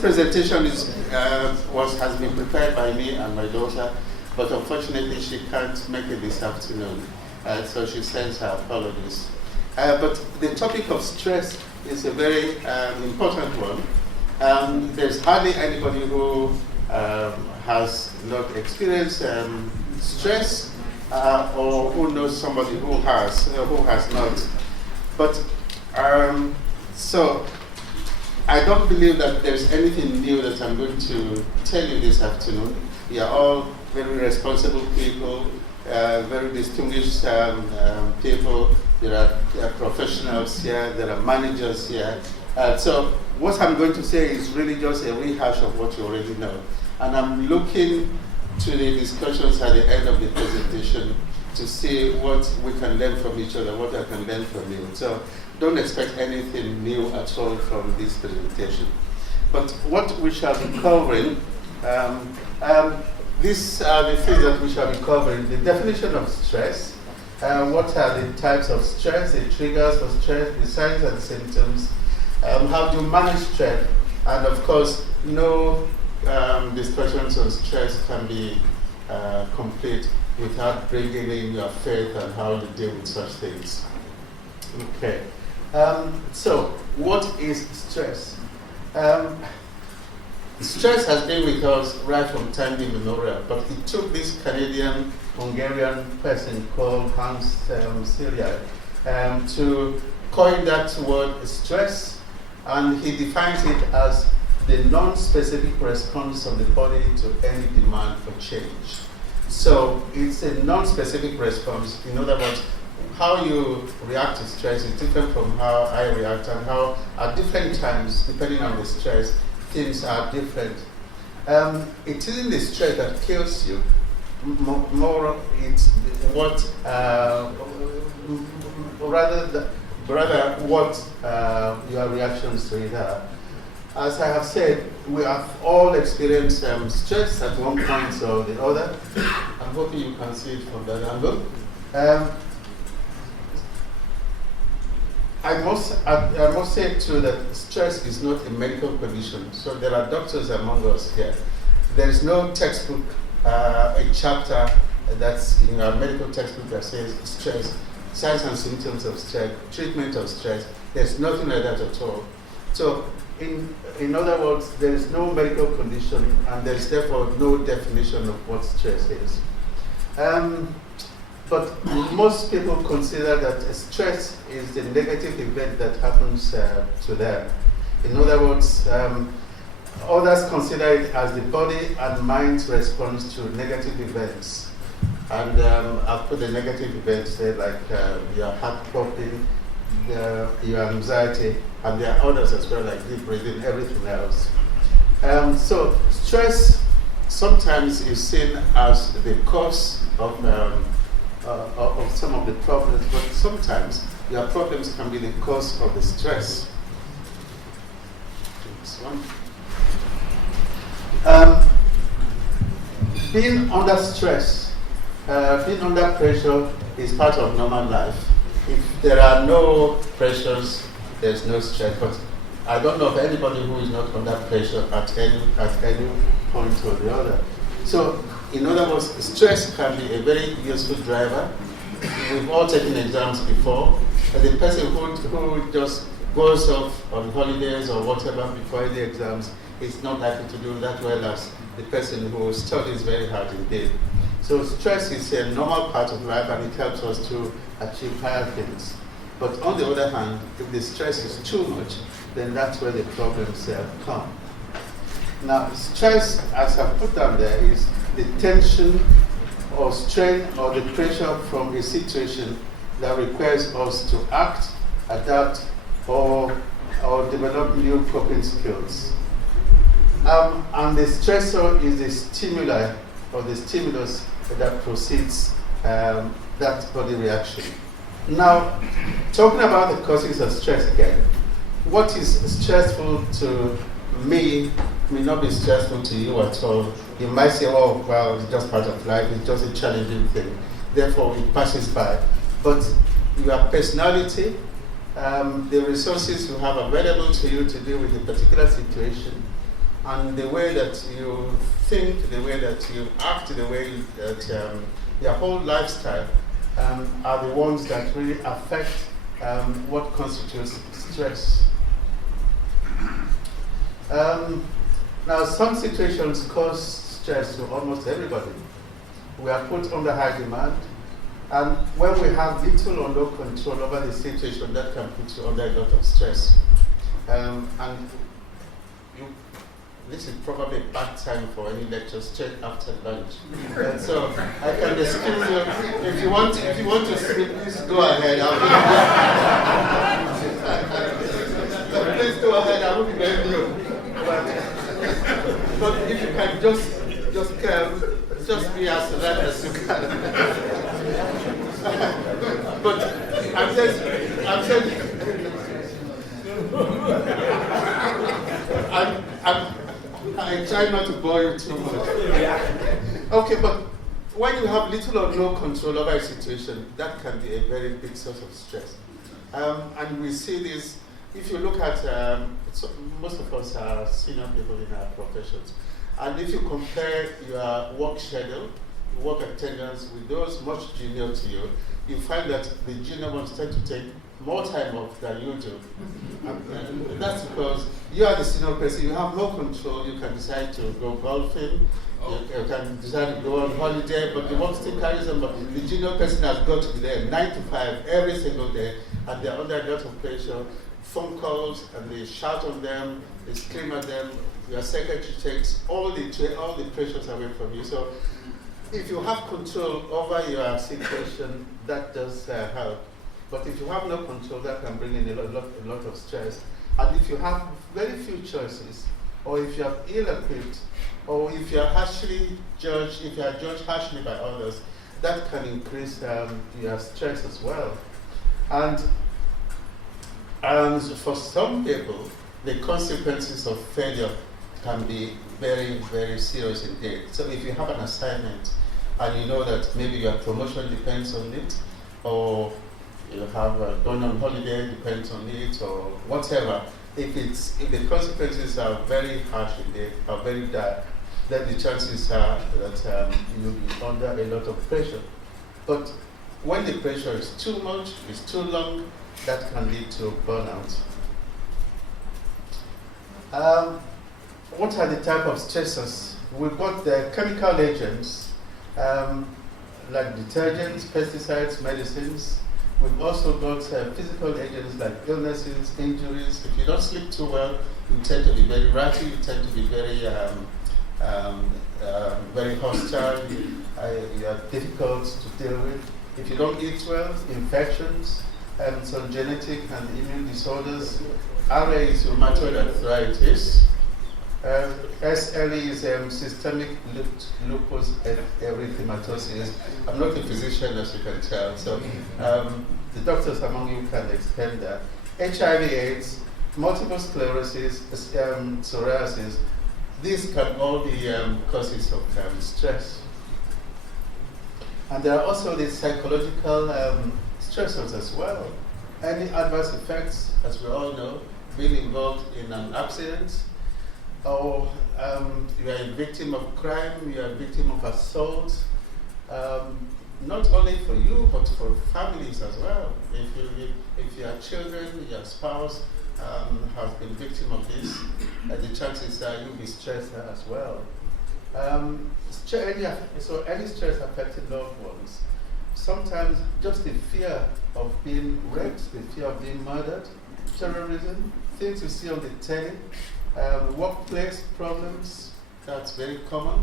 this presentation has been prepared by me and my daughter, but unfortunately she can't make it this afternoon, so she sends her apologies. But the topic of stress is a very important one. There's hardly anybody who has not experienced stress or who knows somebody who has not. But so I don't believe that there's anything new that I'm going to tell you this afternoon. You are all very responsible people, very distinguished people. There are professionals here, there are managers here. So what I'm going to say is really just a rehash of what you already know. And I'm looking to the discussions at the end of the presentation to see what we can learn from each other, what I can learn from you. So don't expect anything new at all from this presentation. But what we shall be covering, these are the things that we shall be covering: the definition of stress, what are the types of stress, the triggers for stress, the signs and symptoms, how to manage stress, and of course, no discussions on stress can be complete without bringing in your faith and how to deal with such things. Okay. So, what is stress? Stress has been with us right from time immemorial, but it took this Canadian-Hungarian person called Hans Selye to coin that word stress, and he defines it as the non-specific response of the body to any demand for change. So it's a non-specific response. In other words, how you react to stress is different from how I react, and how at different times, depending on the stress, things are different. It isn't the stress that kills you, more it's what, rather what your reactions to it are. As I have said, we have all experienced stress at one point or the other. I'm hoping you can see it from that angle. I must say too that stress is not a medical condition. So there are doctors among us here. There is no textbook, a chapter that's in our medical textbook that says stress, signs and symptoms of stress, treatment of stress. There's nothing like that at all. So in other words, there is no medical condition, and there is therefore no definition of what stress is. But most people consider that stress is the negative event that happens to them. In other words, others consider it as the body and mind's response to negative events. And I'll put the negative events there, like your heart pumping, your anxiety, and there are others as well, like deep breathing, everything else. So stress sometimes is seen as the cause of some of the problems, but sometimes your problems can be the cause of the stress. This one. Being under stress, being under pressure is part of normal life. If there are no pressures, there's no stress. But I don't know of anybody who is not under pressure at any point or the other. So, in other words, stress can be a very useful driver. We've all taken exams before. And the person who just goes off on holidays or whatever before the exams is not likely to do that well as the person who studies very hard indeed. So stress is a normal part of life, and it helps us to achieve higher things. But on the other hand, if the stress is too much, then that's where the problems come. Now, stress, as I put down there, is the tension or strain or the pressure from a situation that requires us to act, adapt, or develop new coping skills. And the stressor is the stimuli or the stimulus that precedes that body reaction. Now, talking about the causes of stress again, what is stressful to me may not be stressful to you at all. You might say, oh, well, it's just part of life, it's just a challenging thing. Therefore, it passes by. But your personality, the resources you have available to you to deal with a particular situation, and the way that you think, the way that you act, the way that your whole lifestyle are the ones that really affect what constitutes stress. Now, some situations cause stress to almost everybody. We are put under high demand, and when we have little or no control over the situation, that can put you under a lot of stress. This is probably a bad time for any lecture straight after lunch. So I can excuse you. If you want to sleep, please go ahead. Please go ahead. I will be very new. But if you can just be as alert as you can. But I'm I try not to bore you too much. Okay, but when you have little or no control over a situation, that can be a very big source of stress. And we see this, if you look at, most of us are senior people in our professions, and if you compare your work schedule, work attendance with those much junior to you, you find that the junior ones tend to take more time off than you do. And that's because you are the senior person, you have no control. You can decide to go golfing, you can decide to go on holiday, but the work still carries on. But the junior person has got to be there 9 to 5 every single day, and they're under a lot of pressure. Phone calls, and they shout on them, they scream at them. Your secretary takes all the pressures away from you. So if you have control over your situation, that does help. But if you have no control, that can bring in a lot of stress. And if you have very few choices, or if you are ill-equipped, or if you are judged harshly by others, that can increase your stress as well. And for some people, the consequences of failure can be very, very serious indeed. So if you have an assignment and you know that maybe your promotion depends on it, or you have gone on holiday depends on it, or whatever, if the consequences are very harsh indeed, are very dire, then the chances are that you'll be under a lot of pressure. But when the pressure is too much, is too long, that can lead to burnout. What are the type of stressors? We've got the chemical agents, like detergents, pesticides, medicines. We've also got physical agents like illnesses, injuries. If you don't sleep too well, you tend to be very ratty, you tend to be very very hostile, you are difficult to deal with. If you don't eat well, infections, some genetic and immune disorders. RA is rheumatoid arthritis. SLE is systemic lupus erythematosus. I'm not a physician, as you can tell, so the doctors among you can explain that. HIV/AIDS, multiple sclerosis, psoriasis. These can all be causes of stress. And there are also the psychological stressors as well. Any adverse effects, as we all know, being involved in an accident, or you are a victim of crime, you are a victim of assault, not only for you, but for families as well. If your children, your spouse has been victim of this, the chances are you'll be stressed as well. So any stress affecting loved ones, sometimes just the fear of being raped, the fear of being murdered, terrorism, things you see on the telly, workplace problems, that's very common.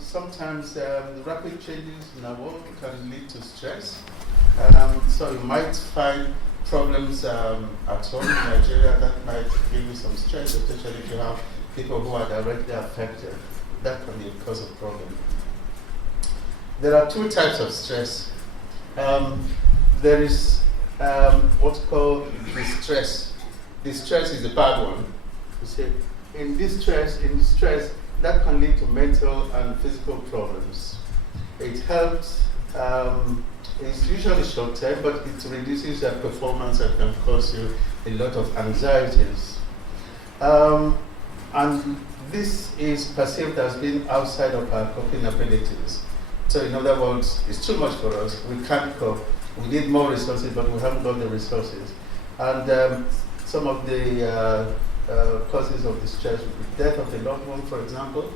Sometimes the rapid changes in our world can lead to stress. So you might find problems at home in Nigeria that might give you some stress, especially if you have people who are directly affected. That can be a cause of problem. There are two types of stress. There is what's called distress. Distress is the bad one. You see, in stress, that can lead to mental and physical problems. It helps, it's usually short term, but it reduces your performance and can cause you a lot of anxieties. And this is perceived as being outside of our coping abilities. So in other words, it's too much for us. We can't cope. We need more resources, but we haven't got the resources. And some of the causes of distress would be death of a loved one, for example,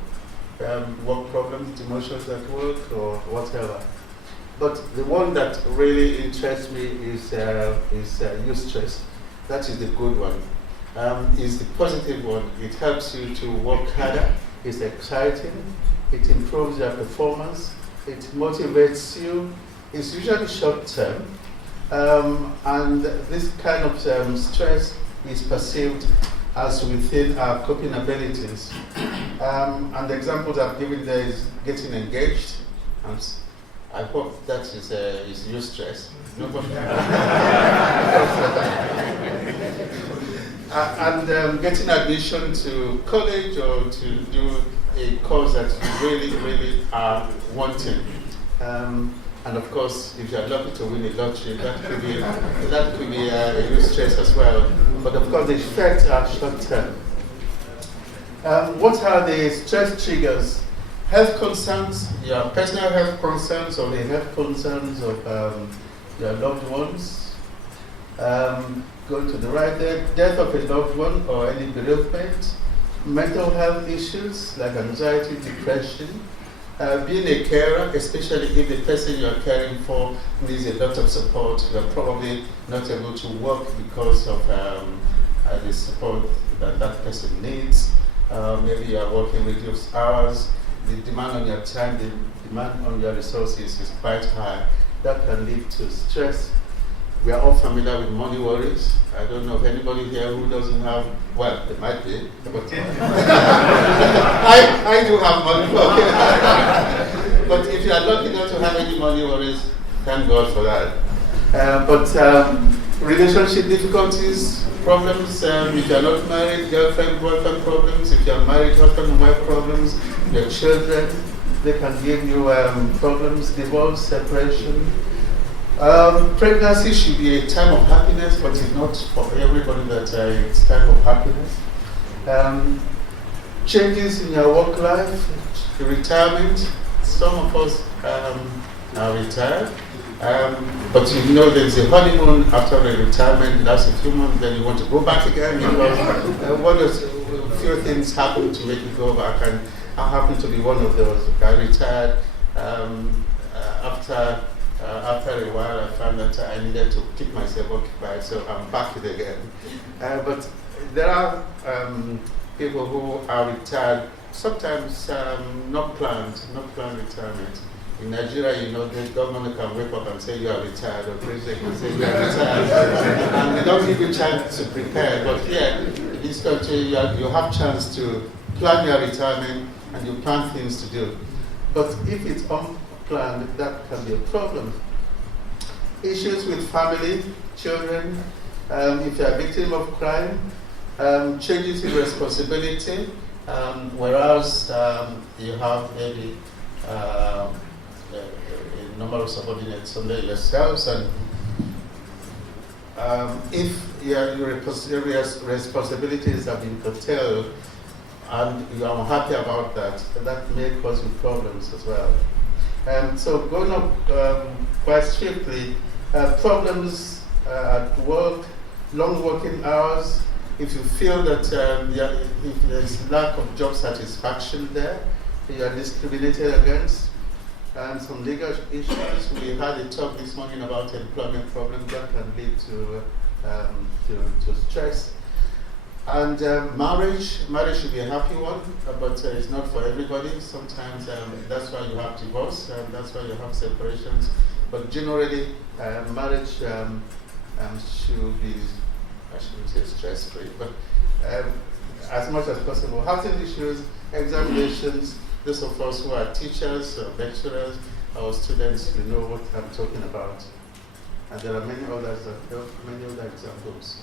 work problems, demotions at work, or whatever. But the one that really interests me is eustress. That is the good one. Is the positive one. It helps you to work harder. It's exciting. It improves your performance. It motivates you. It's usually short term. And this kind of stress is perceived as within our coping abilities. And the examples I've given there is getting engaged. I hope that is eustress. And getting admission to college or to do a course that you really, really are wanting. And of course, if you are lucky to win a lottery, that could be a eustress as well. But of course, the effects are short term. What are the stress triggers? Health concerns, your personal health concerns, or the health concerns of your loved ones. Going to the right there, death of a loved one or any bereavement. Mental health issues like anxiety, depression. Being a carer, especially if the person you are caring for needs a lot of support, you are probably not able to work because of the support that that person needs. Maybe you are working reduced hours. The demand on your time, the demand on your resources is quite high. That can lead to stress. We are all familiar with money worries. I don't know if anybody here who doesn't have, well, there might be, but I do have money worries. But if you are lucky not to have any money worries, thank God for that. But relationship difficulties, problems, if you are not married, girlfriend, boyfriend problems, if you are married, husband and wife problems, your children, they can give you problems, divorce, separation. Pregnancy should be a time of happiness, but it's not for everybody that it's time of happiness. Changes in your work life, retirement. Some of us are retired, but you know there's a honeymoon after a retirement. That's a few months, then you want to go back again because a few things happen to make you go back, and I happen to be one of those. I retired after a while. I found that I needed to keep myself occupied, so I'm back again. But there are people who are retired, sometimes not planned retirement. In Nigeria, you know, the government can wake up and say you are retired, or president can say you are retired, and they don't give you a chance to prepare. But yeah, in this country, you have chance to plan your retirement and you plan things to do. But if it's unplanned, that can be a problem. Issues with family, children, if you are a victim of crime, changes in responsibility, whereas you have maybe a number of subordinates under yourselves, and if your responsibilities have been curtailed and you are unhappy about that, that may cause you problems as well. So going up quite swiftly, problems at work, long working hours. If you feel that if there's lack of job satisfaction there, you are discriminated against, and some legal issues. We had a talk this morning about employment problems that can lead to stress. And marriage should be a happy one, but it's not for everybody. Sometimes that's why you have divorce, and that's why you have separations. But generally, marriage should be, I shouldn't say stress-free, but as much as possible. Housing issues, examinations. Those of us who are teachers or lecturers or students, you know what I'm talking about. And there are many other examples.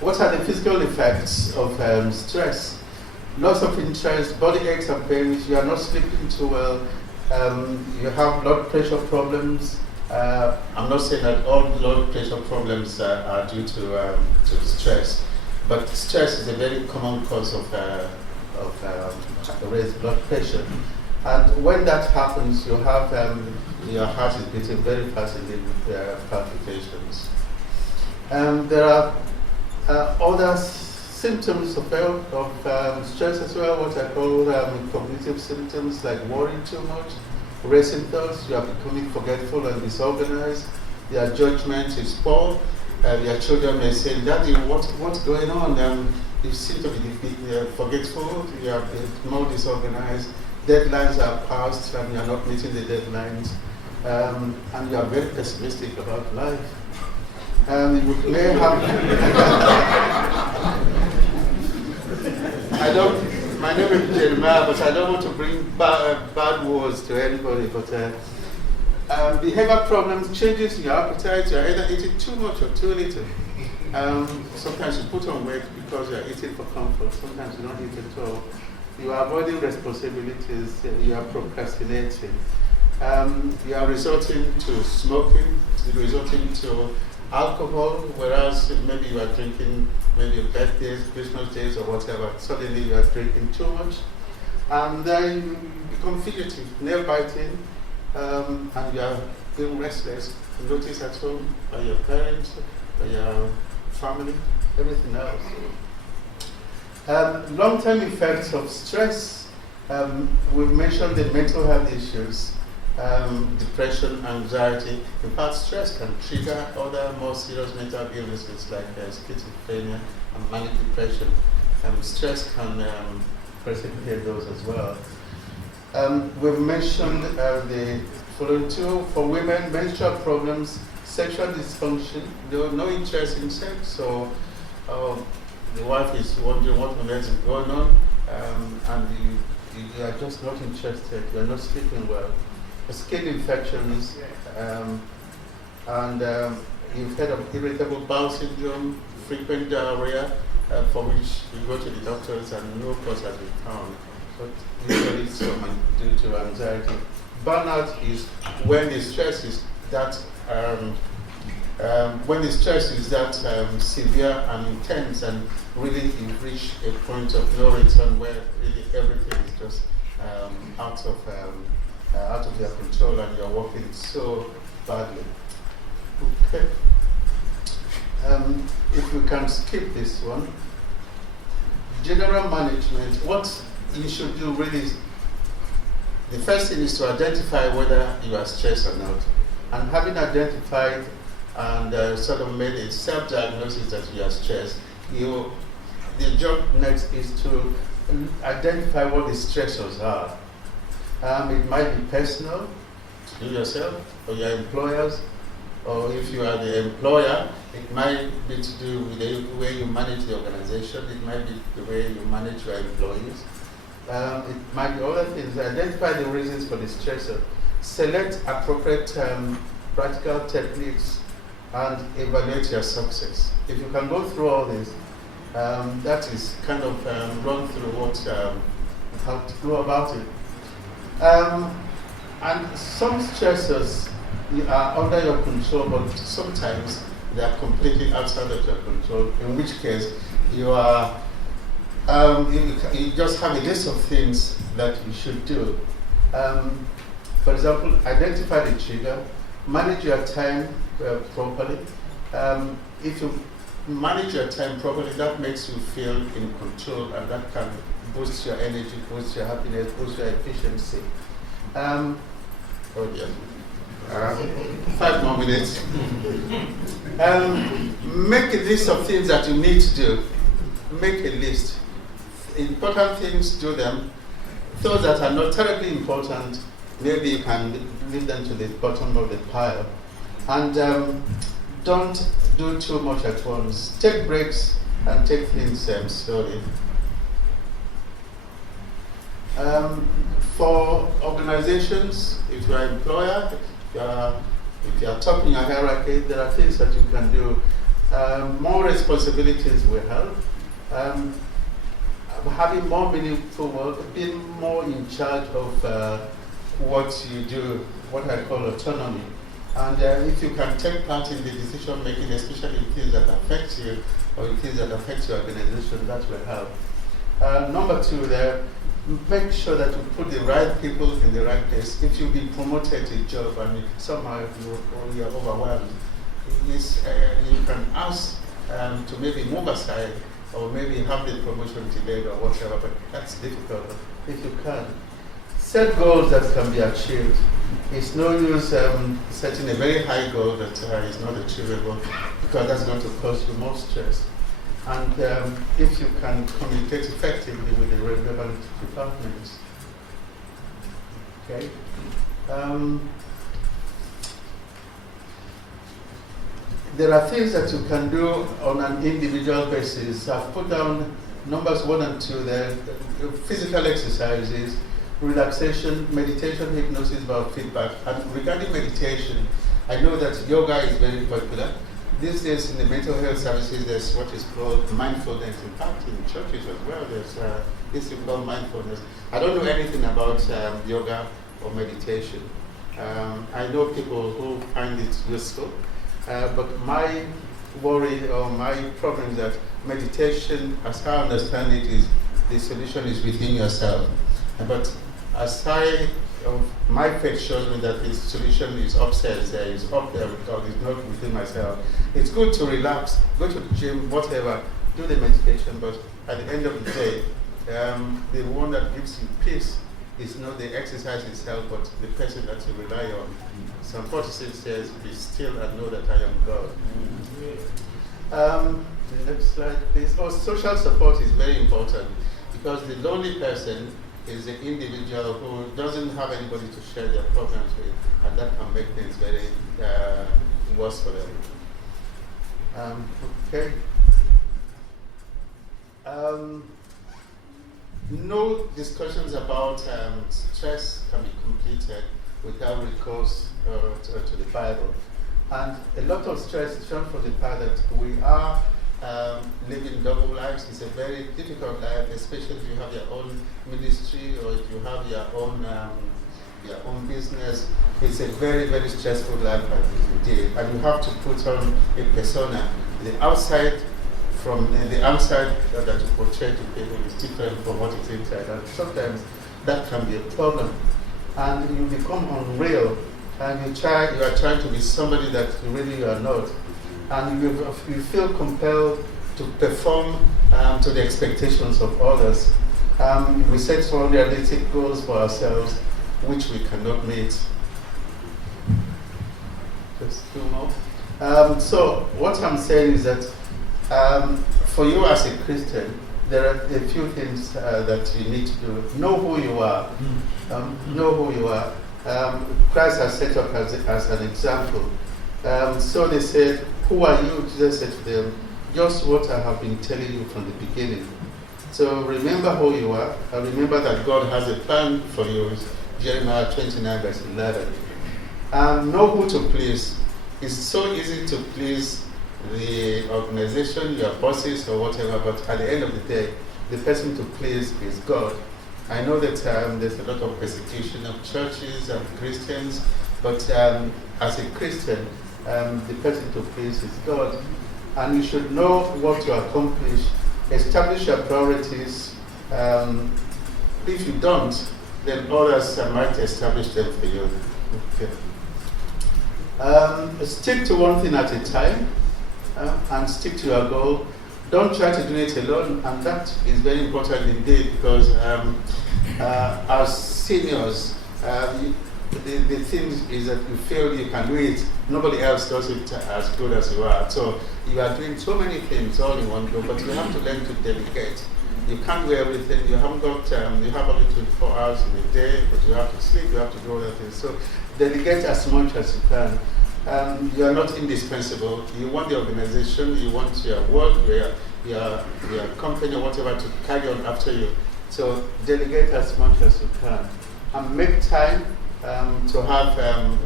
What are the physical effects of stress? Loss of interest, body aches and pains, you are not sleeping too well, you have blood pressure problems. I'm not saying that all blood pressure problems are due to stress, But stress is a very common cause of raised blood pressure. And when that happens, you have your heart is beating very fast in the palpitations. There are other symptoms of stress as well, what I call cognitive symptoms, like worrying too much, racing thoughts, you are becoming forgetful and disorganized, your judgment is poor. Your children may say, Daddy, what's going on? You seem to be forgetful, you are more disorganized, deadlines are passed and you are not meeting the deadlines, and you are very pessimistic about life. It may happen. My name is Jeremiah, but I don't want to bring bad words to anybody, but behavior problems, changes in your appetite, you're either eating too much or too little. Sometimes you put on weight because you're eating for comfort, sometimes you don't eat at all. You are avoiding responsibilities, you are procrastinating. You are resorting to smoking, you're resorting to alcohol, whereas maybe you are drinking maybe your birthdays, Christmas days or whatever, suddenly you are drinking too much. And then you become fidgety, nail biting, and you are feeling restless. You notice at home by your parents, by your family, everything else. Long-term effects of stress. We've mentioned the mental health issues, depression, anxiety. In fact, stress can trigger other more serious mental illnesses like schizophrenia and manic depression. Stress can precipitate those as well. We've mentioned the following two. For women, menstrual problems, sexual dysfunction, no interest in sex, so the wife is wondering what on earth is going on, and you are just not interested, you are not sleeping well. Skin infections, and you've heard of irritable bowel syndrome, frequent diarrhea, for which you go to the doctors and no cause has been found. But usually it's due to anxiety. Burnout is when the stress is that severe and intense, and really you reach a point of no return where really everything is just out of your control and you're working so badly. Okay. If we can skip this one. General management, what you should do really is, the first thing is to identify whether you are stressed or not. And having identified and sort of made a self-diagnosis that you are stressed, the job next is to identify what the stressors are. It might be personal, you yourself, or your employers, or if you are the employer, it might be to do with the way you manage the organization, it might be the way you manage your employees. It might be other things. Identify the reasons for the stressor. Select appropriate practical techniques and evaluate your success. If you can go through all this, that is kind of run through how to go about it. And some stressors are under your control, but sometimes they are completely outside of your control, in which case you are you just have a list of things that you should do. For example, identify the trigger, manage your time properly. If you manage your time properly, that makes you feel in control, and that can boost your energy, boost your happiness, boost your efficiency. Oh dear. 5 more minutes. Make a list of things that you need to do. Make a list. Important things, do them. Those that are not terribly important, maybe you can leave them to the bottom of the pile. And don't do too much at once. Take breaks and take things slowly. For organizations, if you are an employer, if you are topping your hierarchy, there are things that you can do. More responsibilities will help. Having more meaningful work, being more in charge of what you do, what I call autonomy. And if you can take part in the decision making, especially in things that affect you or in things that affect your organization, that will help. Number two, make sure that you put the right people in the right place. If you've been promoted to a job and somehow you are overwhelmed, you can ask to maybe move aside or maybe have the promotion delayed or whatever, but that's difficult. If you can, set goals that can be achieved. It's no use setting a very high goal that is not achievable, because that's going to cause you more stress. And if you can communicate effectively with the relevant departments. Okay. There are things that you can do on an individual basis. I've put down numbers 1 and 2 there. Physical exercises, relaxation, meditation, hypnosis, about feedback. And regarding meditation, I know that yoga is very popular. These days in the mental health services, there's what is called mindfulness. In fact, in churches as well, there's this is called mindfulness. I don't know anything about yoga or meditation. I know people who find it useful, but my worry or my problem is that meditation, as I understand it, is the solution is within yourself. But aside of my faith shows me that the solution is upstairs there, is up there with God, it's not within myself. It's good to relax, go to the gym, whatever, do the meditation, but at the end of the day, the one that gives you peace is not the exercise itself, but the person that you rely on. Psalm 46 says, "Be still and know that I am God." The next slide, please. Social support is very important, because the lonely person is the individual who doesn't have anybody to share their problems with, and that can make things very worse for them. Okay. No discussions about stress can be completed without recourse to the Bible. And a lot of stress is shown from the fact that we are living double lives. It's a very difficult life, especially if you have your own ministry or if you have your own business. It's a very, very stressful life indeed. And you have to put on a persona. The outside from the outside that you portray to people is different from what is inside. And sometimes that can be a problem. And you become unreal, and you are trying to be somebody that really you are not. And you feel compelled to perform to the expectations of others. We set some realistic goals for ourselves, which we cannot meet. Just two more. So what I'm saying is that for you as a Christian, there are a few things that you need to do. Know who you are. Know who you are. Christ has set up as an example. So they said, "Who are you?" Jesus said to them, "Just what I have been telling you from the beginning." So remember who you are, and remember that God has a plan for you. Jeremiah 29 verse 11. Know who to please. It's so easy to please the organization, your bosses or whatever, but at the end of the day, the person to please is God. I know that there's a lot of persecution of churches and Christians, but as a Christian, the person to please is God. And you should know what to accomplish. Establish your priorities. If you don't, then others might establish them for you. Okay. Stick to one thing at a time, and stick to your goal. Don't try to do it alone, and that is very important indeed, because as seniors, the thing is that you feel you can do it. Nobody else does it as good as you are. So you are doing so many things all in one go, but you have to learn to delegate. You can't do everything. You haven't got. You have only 24 hours in a day, but you have to sleep. You have to do other things. So delegate as much as you can. You are not indispensable. You want the organization. You want your work, your company, or whatever, to carry on after you. So delegate as much as you can, and make time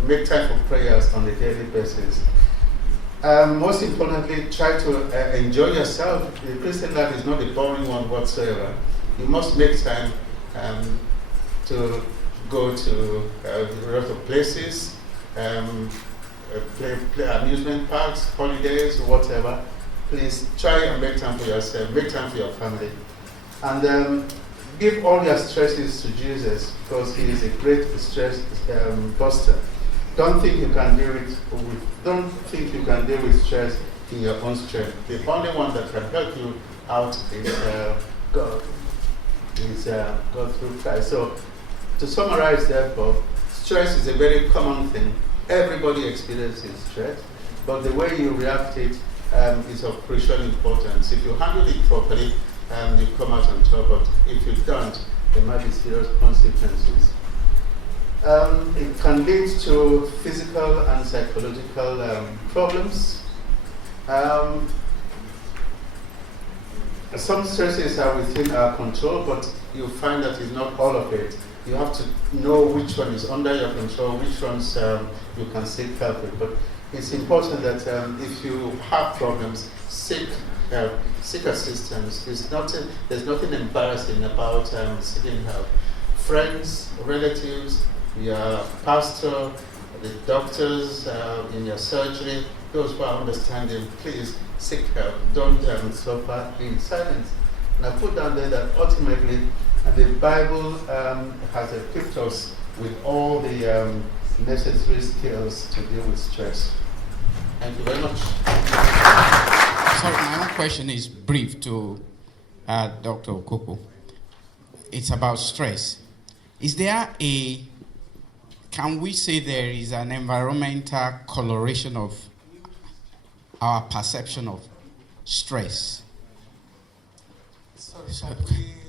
make time for prayers on a daily basis. Most importantly, try to enjoy yourself. The Christian life is not a boring one whatsoever. You must make time to go to a lot of places. play amusement parks, holidays, whatever. Please try and make time for yourself, make time for your family. And give all your stresses to Jesus, because he is a great stress buster. Don't think you can deal with stress in your own strength. The only one that can help you out is God. God through Christ. So to summarize, therefore, stress is a very common thing. Everybody experiences stress, but the way you react it is of crucial importance. If you handle it properly, you come out on top, but if you don't, there might be serious consequences. It can lead to physical and psychological problems. Some stresses are within our control, but you find that it's not all of it. You have to know which one is under your control, which ones you can seek help with. But it's important that if you have problems, seek help, seek assistance. There's nothing embarrassing about seeking help. Friends, relatives, your pastor, the doctors in your surgery, those who are understanding, please seek help. Don't suffer in silence. And I put down there that ultimately the Bible has equipped us with all the necessary skills to deal with stress. Thank you very much. Sorry, my own question is brief to Dr. Okoko. It's about stress. Can we say there is an environmental coloration of our perception of stress?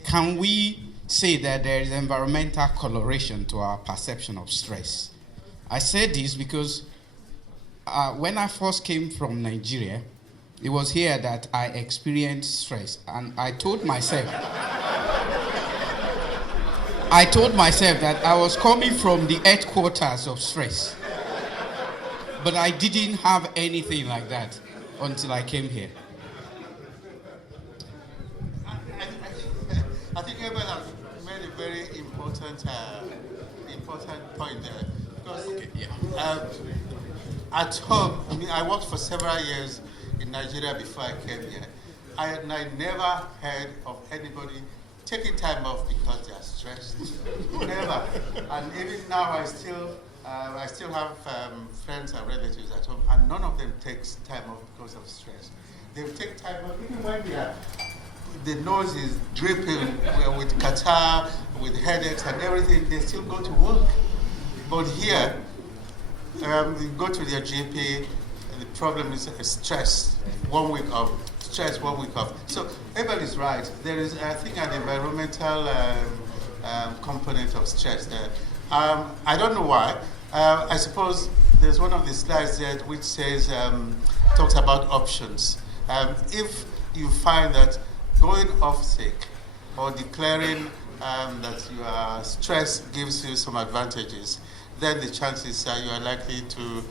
Can we say that there is environmental coloration to our perception of stress? I said this because when I first came from Nigeria, it was here that I experienced stress, and I told myself that I was coming from the headquarters of stress. But I didn't have anything like that until I came here. I think everyone has made a very important point there. Because at home, I worked for several years in Nigeria before I came here. I never heard of anybody taking time off because they are stressed. Never. And even now, I still have friends and relatives at home, and none of them takes time off because of stress. They take time off even when the nose is dripping with catarrh, with headaches and everything. They still go to work. But here, you go to their GP. The problem is stress. 1 week off. Stress, 1 week off. So Abel is right. There is, I think, an environmental component of stress there. I don't know why. I suppose there's one of the slides there which says, talks about options. If you find that going off sick or declaring that you are stressed gives you some advantages, then the chances are you are likely to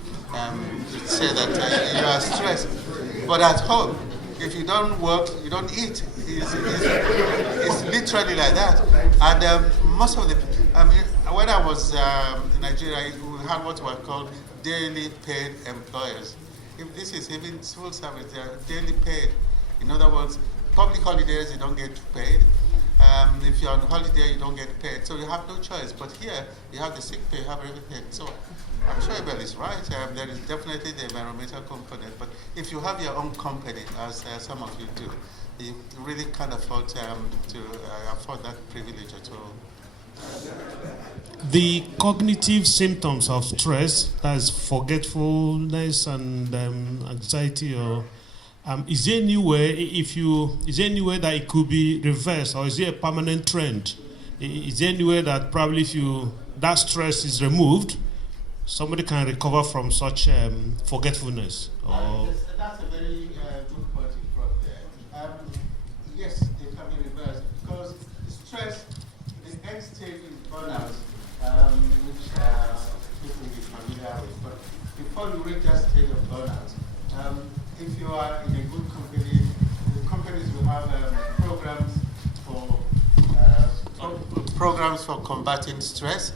say that you are stressed. But at home, if you don't work, you don't eat. It's literally like that. And most of the, when I was in Nigeria, we had what were called daily paid employers. If this is even civil service, they are daily paid. In other words, public holidays, you don't get paid. If you're on holiday, you don't get paid. So you have no choice. But here, you have the sick pay, you have everything. So I'm sure Abel is right. There is definitely the environmental component. But if you have your own company, as some of you do, you really can't afford to afford that privilege at all. The cognitive symptoms of stress, that's forgetfulness and anxiety, or is there any way that it could be reversed, or is it a permanent trend? Is there any way that probably if that stress is removed, somebody can recover from such forgetfulness? That's a very good point you brought there. Yes, it can be reversed because stress, the end stage is burnout, which people will be familiar with. But before you reach that stage of burnout, if you are in a good company, the companies will have programs for combating stress.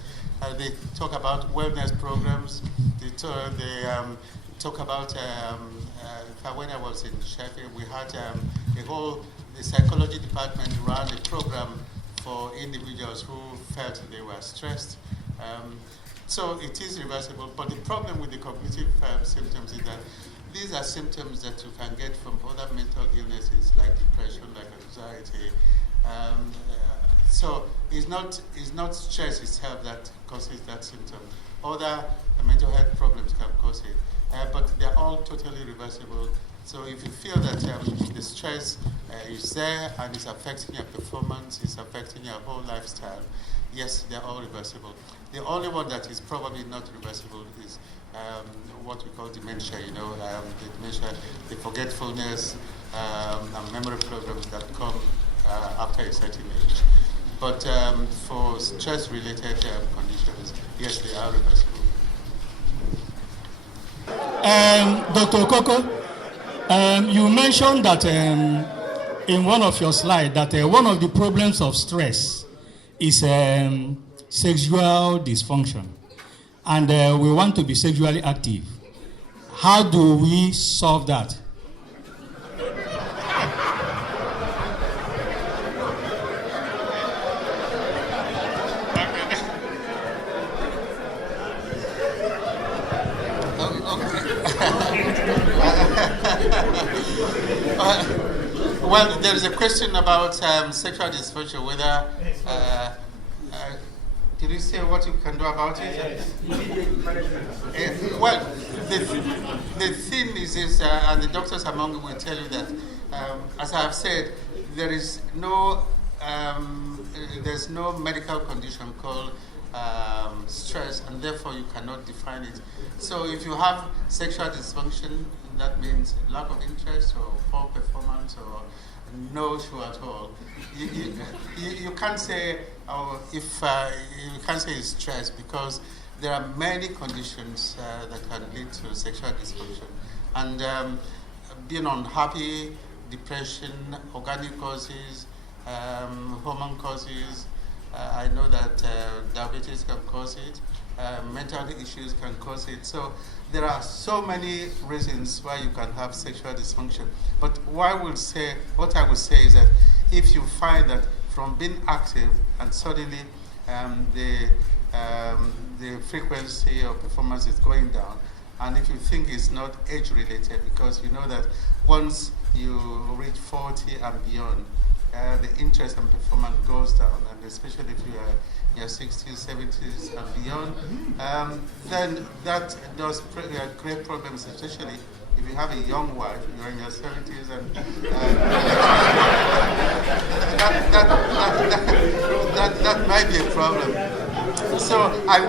They talk about wellness programs. They talk about, when I was in Sheffield, we had the psychology department ran a program for individuals who felt they were stressed. So it is reversible, but the problem with the cognitive symptoms is that these are symptoms that you can get from other mental illnesses like depression, like anxiety. So it's not stress itself that causes that symptom. Other mental health problems can cause it, but they're all totally reversible. So if you feel that the stress is there and it's affecting your performance, it's affecting your whole lifestyle, yes, they're all reversible. The only one that is probably not reversible is what we call dementia, the dementia, the forgetfulness and memory problems that come after a certain age. But for stress-related conditions, yes, they are reversible. Dr. Okoko, you mentioned that in one of your slides that one of the problems of stress is sexual dysfunction, and we want to be sexually active. How do we solve that? Well, there is a question about sexual dysfunction, whether, did you say what you can do about it? Well, the thing is and the doctors among you will tell you that, as I have said, there's no medical condition called stress, and therefore you cannot define it. So if you have sexual dysfunction, that means lack of interest or poor performance or no show at all. You can't say you can't say it's stress, because there are many conditions that can lead to sexual dysfunction, and being unhappy, depression, organic causes, hormone causes. I know that diabetes can cause it. Mental issues can cause it. So there are so many reasons why you can have sexual dysfunction. But what I would say is that if you find that from being active and suddenly the frequency of performance is going down, and if you think it's not age related, because you know that once you reach 40 and beyond, the interest and performance goes down, and especially if you are in your 60s, 70s, and beyond, then that does create problems, especially if you have a young wife, you're in your 70s, and that might be a problem. So I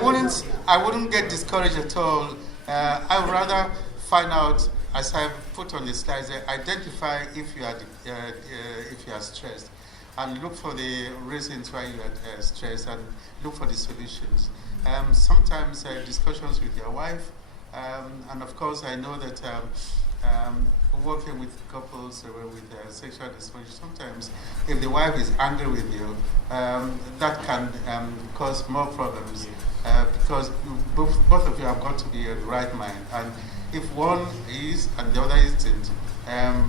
wouldn't get discouraged at all. I would rather find out, as I put on the slides, identify if you are stressed, and look for the reasons why you are stressed, and look for the solutions. Sometimes discussions with your wife, and of course I know that working with couples with sexual dysfunction, sometimes if the wife is angry with you, that can cause more problems, because both of you have got to be in the right mind. And if one is and the other isn't,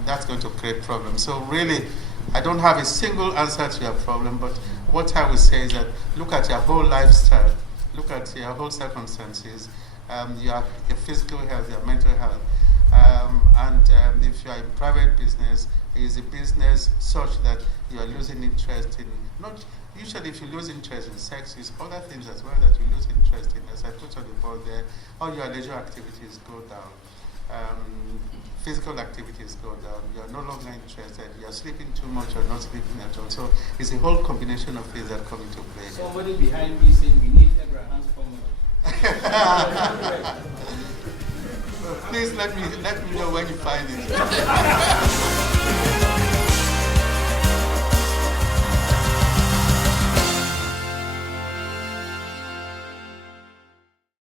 that's going to create problems. So really, I don't have a single answer to your problem, but what I would say is that look at your whole lifestyle, look at your whole circumstances, your physical health, your mental health, and if you are in private business, is a business such that you are losing interest in, not usually if you lose interest in sex, it's other things as well that you lose interest in. As I put on the board there, all your leisure activities go down. Physical activities go down, you are no longer interested, you are sleeping too much or not sleeping at all. So it's a whole combination of things that come into play. Somebody behind me saying we need Abraham's formula. Please let me know when you find it.